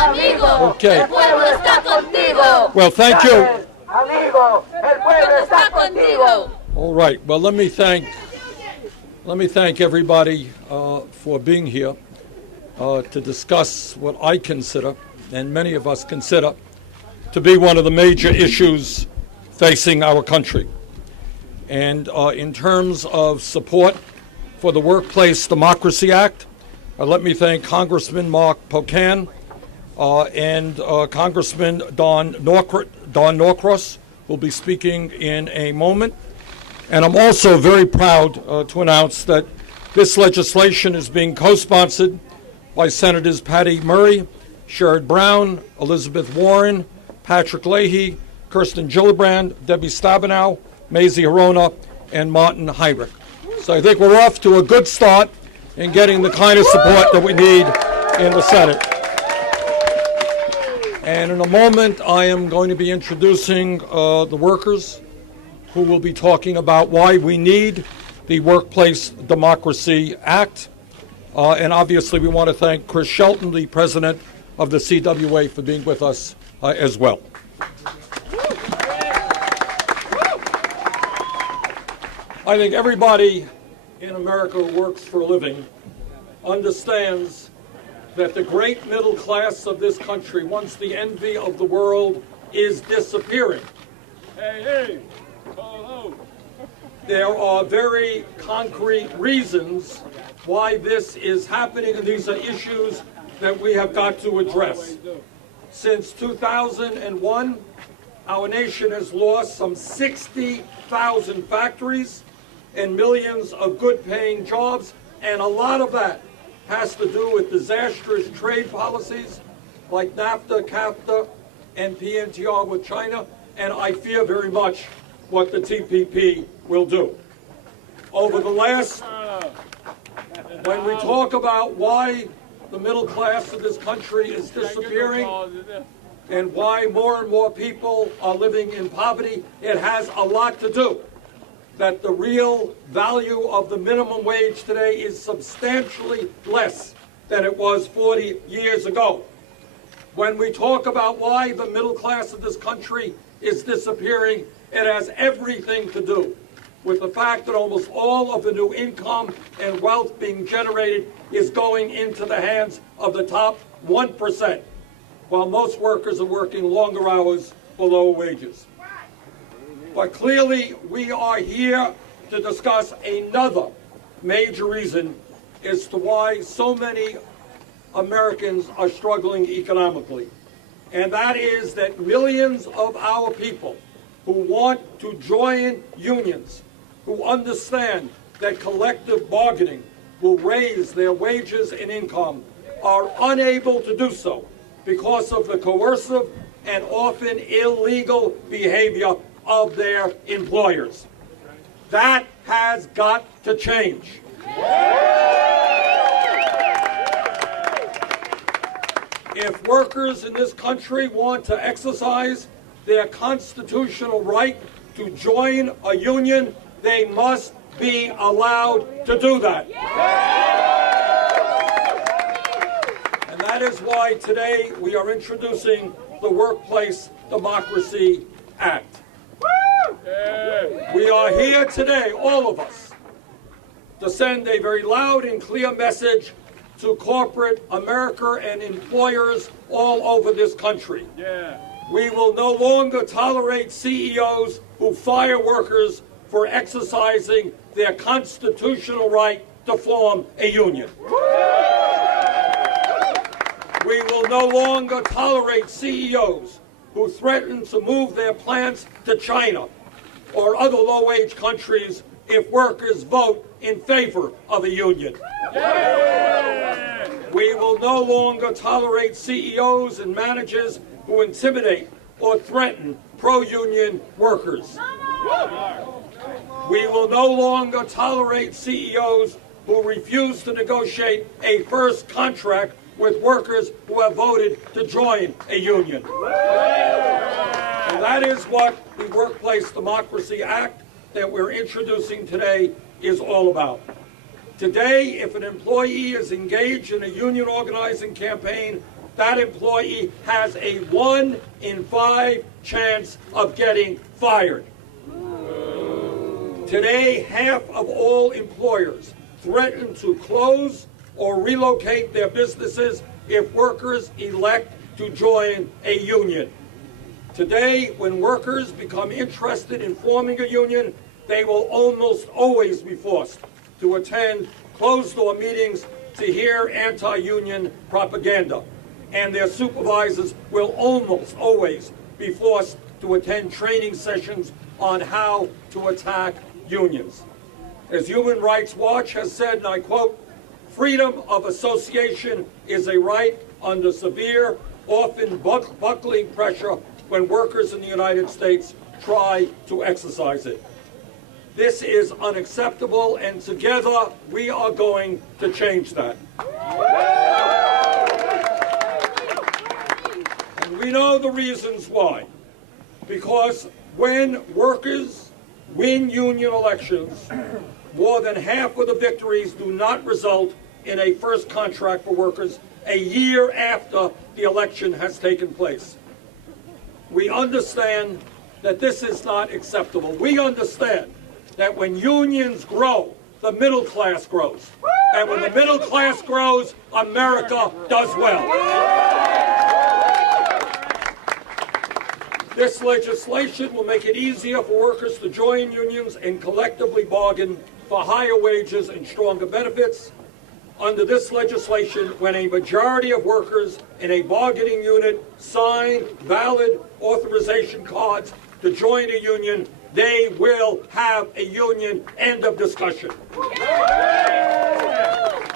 Amigo, Okay. el pueblo está contigo. Well, thank you. Amigo, el pueblo está contigo. All right. Well, let me thank everybody for being here to discuss what I consider, and many of us consider, to be one of the major issues facing our country. And in terms of support for the Workplace Democracy Act, let me thank Congressman Mark Pocan and Congressman Don Norcross, who will be speaking in a moment. And I'm also very proud to announce that this legislation is being co-sponsored by Senators Patty Murray, Sherrod Brown, Elizabeth Warren, Patrick Leahy, Kirsten Gillibrand, Debbie Stabenow, Mazie Hirono, and Martin Heinrich. So I think we're off to a good start in getting the kind of support that we need in the Senate. And in a moment, I am going to be introducing the workers who will be talking about why we need the Workplace Democracy Act. And obviously, we want to thank Chris Shelton, the president of the CWA, for being with us as well. I think everybody in America who works for a living understands that the great middle class of this country, once the envy of the world, is disappearing. Hey. There are very concrete reasons why this is happening, and these are issues that we have got to address. Since 2001, our nation has lost some 60,000 factories and millions of good-paying jobs, and a lot of that has to do with disastrous trade policies like NAFTA, CAFTA, and PNTR with China, and I fear very much what the TPP will do. Over the last, when we talk about why the middle class of this country is disappearing and why more and more people are living in poverty, it has a lot to do that the real value of the minimum wage today is substantially less than it was 40 years ago. When we talk about why the middle class of this country is disappearing, it has everything to do with the fact that almost all of the new income and wealth being generated is going into the hands of the top 1%, while most workers are working longer hours for lower wages. But clearly, we are here to discuss another major reason as to why so many Americans are struggling economically. And that is that millions of our people who want to join unions, who understand that collective bargaining will raise their wages and income, are unable to do so because of the coercive and often illegal behavior of their employers. That has got to change. If workers in this country want to exercise their constitutional right to join a union, they must be allowed to do that. And that is why today we are introducing the Workplace Democracy Act. We are here today, all of us, to send a very loud and clear message to corporate America and employers all over this country. We will no longer tolerate CEOs who fire workers for exercising their constitutional right to form a union. We will no longer tolerate CEOs who threaten to move their plants to China or other low-wage countries if workers vote in favor of a union. We will no longer tolerate CEOs and managers who intimidate or threaten pro-union workers. We will no longer tolerate CEOs who refuse to negotiate a first contract with workers who have voted to join a union. And that is what the Workplace Democracy Act that we're introducing today is all about. Today, if an employee is engaged in a union organizing campaign, that employee has a 1 in 5 chance of getting fired. Today, half of all employers threaten to close or relocate their businesses if workers elect to join a union. Today, when workers become interested in forming a union, they will almost always be forced to attend closed-door meetings to hear anti-union propaganda, and their supervisors will almost always be forced to attend training sessions on how to attack unions. As Human Rights Watch has said, and I quote, "Freedom of association is a right under severe, often buckling pressure when workers in the United States try to exercise it." This is unacceptable, and together we are going to change that. And we know the reasons why. Because when workers win union elections, more than half of the victories do not result in a first contract for workers a year after the election has taken place. We understand that this is not acceptable. We understand that when unions grow, the middle class grows. And when the middle class grows, America does well. This legislation will make it easier for workers to join unions and collectively bargain for higher wages and stronger benefits. Under this legislation, when a majority of workers in a bargaining unit sign valid authorization cards to join a union, they will have a union. End of discussion.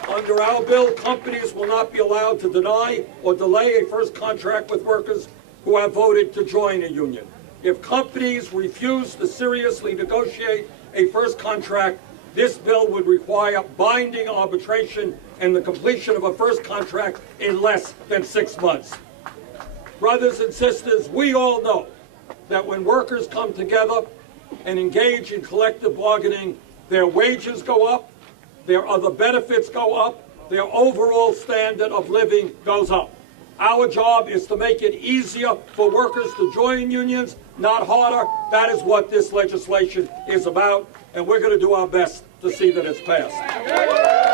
Under our bill, companies will not be allowed to deny or delay a first contract with workers who have voted to join a union. If companies refuse to seriously negotiate a first contract, this bill would require binding arbitration and the completion of a first contract in less than 6 months. Brothers and sisters, we all know that when workers come together and engage in collective bargaining, their wages go up, their other benefits go up, their overall standard of living goes up. Our job is to make it easier for workers to join unions, not harder. That is what this legislation is about, and we're going to do our best to see that it's passed.